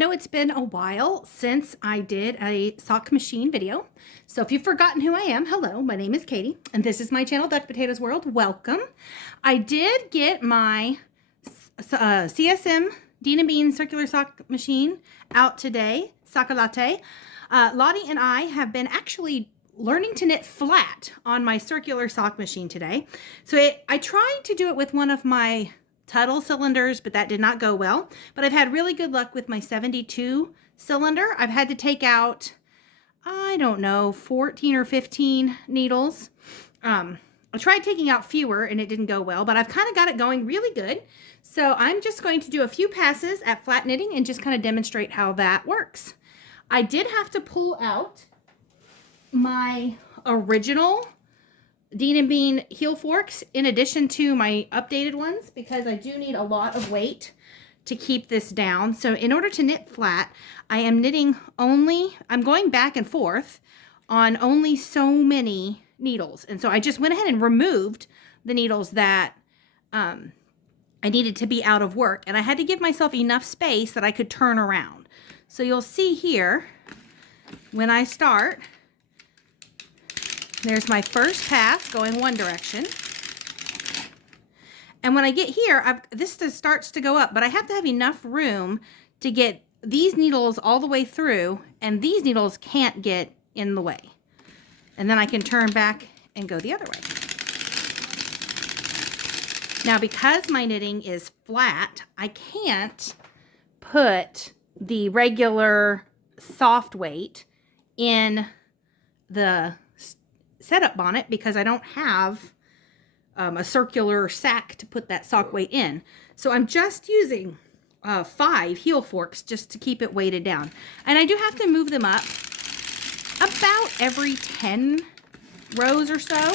know it's been a while since I did a sock machine video. So if you've forgotten who I am, hello, my name is Katie, and this is my channel, Duck Potatoes World. Welcome. I did get my CSM Dean & Bean circular sock machine out today, Soccer Latte. Lottie and I have been actually learning to knit flat on my circular sock machine today. So I tried to do it with one of my Tuttle cylinders, but that did not go well. But I've had really good luck with my 72 cylinder. I've had to take out, I don't know, 14 or 15 needles. I tried taking out fewer and it didn't go well, but I've kind of got it going really good. So I'm just going to do a few passes at flat knitting and just kind of demonstrate how that works. I did have to pull out my original Dean & Bean heel forks in addition to my updated ones because I do need a lot of weight to keep this down. So in order to knit flat, I am knitting only, I'm going back and forth on only so many needles. And so I just went ahead and removed the needles that I needed to be out of work. And I had to give myself enough space that I could turn around. So you'll see here, when I start, there's my first pass going one direction. And when I get here, this starts to go up, but I have to have enough room to get these needles all the way through, and these needles can't get in the way. And then I can turn back and go the other way. Now, because my knitting is flat, I can't put the regular soft weight in the setup bonnet because I don't have a circular sack to put that sock weight in. So I'm just using 5 heel forks just to keep it weighted down. And I do have to move them up about every 10 rows or so.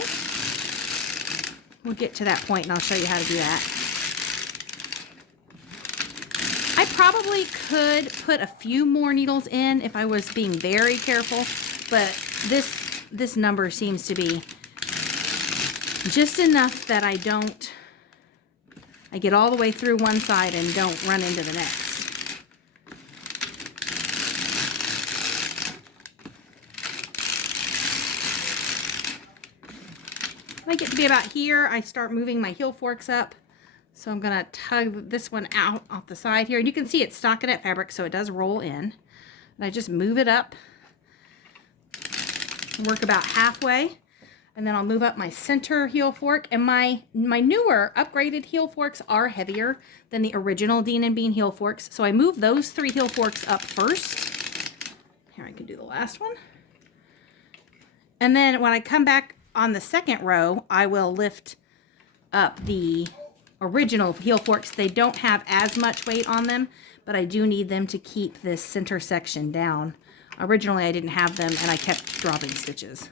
We'll get to that point and I'll show you how to do that. I probably could put a few more needles in if I was being very careful, but this number seems to be just enough that I get all the way through one side and don't run into the next. When I get to be about here, I start moving my heel forks up. So I'm gonna tug this one out off the side here. And you can see it's stockinette fabric, so it does roll in. And I just move it up, work about halfway, and then I'll move up my center heel fork. And my newer upgraded heel forks are heavier than the original Dean & Bean heel forks. So I move those 3 heel forks up first. Here, I can do the last one. And then when I come back on the second row, I will lift up the original heel forks. They don't have as much weight on them, but I do need them to keep this center section down. Originally, I didn't have them, and I kept dropping stitches.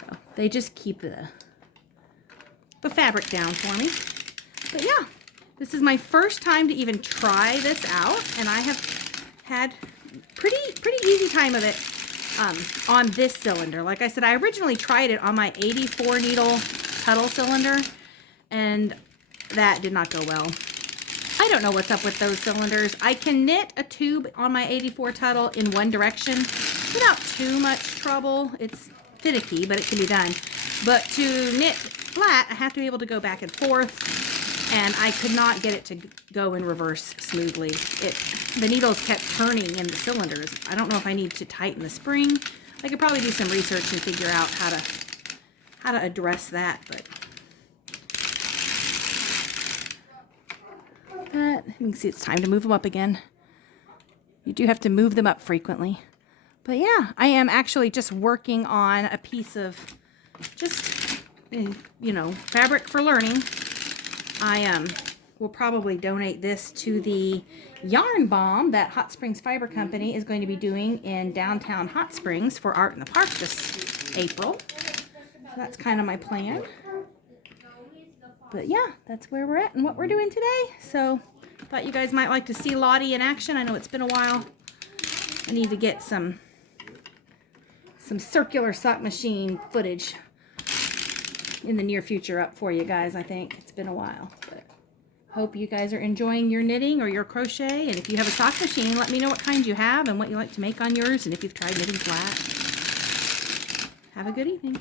So they just keep the fabric down for me. But yeah, this is my first time to even try this out, and I have had pretty easy time of it on this cylinder. Like I said, I originally tried it on my 84 needle Tuttle cylinder, and that did not go well. I don't know what's up with those cylinders. I can knit a tube on my 84 Tuttle in one direction without too much trouble. It's finicky, but it can be done. But to knit flat, I have to be able to go back and forth, and I could not get it to go in reverse smoothly. The needles kept turning in the cylinders. I don't know if I need to tighten the spring. I could probably do some research and figure out how to address that, but you can see it's time to move them up again. You do have to move them up frequently. But yeah, I am actually just working on a piece of just, you know, fabric for learning. I will probably donate this to the yarn bomb that Hot Springs Fiber Company is going to be doing in downtown Hot Springs for Art in the Park this April. So that's kind of my plan. But yeah, that's where we're at and what we're doing today. So thought you guys might like to see Lottie in action. I know it's been a while. I need to get some circular sock machine footage in the near future up for you guys. I think it's been a while, but Hope you guys are enjoying your knitting or your crochet. And if you have a sock machine, let me know what kind you have and what you like to make on yours and if you've tried knitting flat. Have a good evening.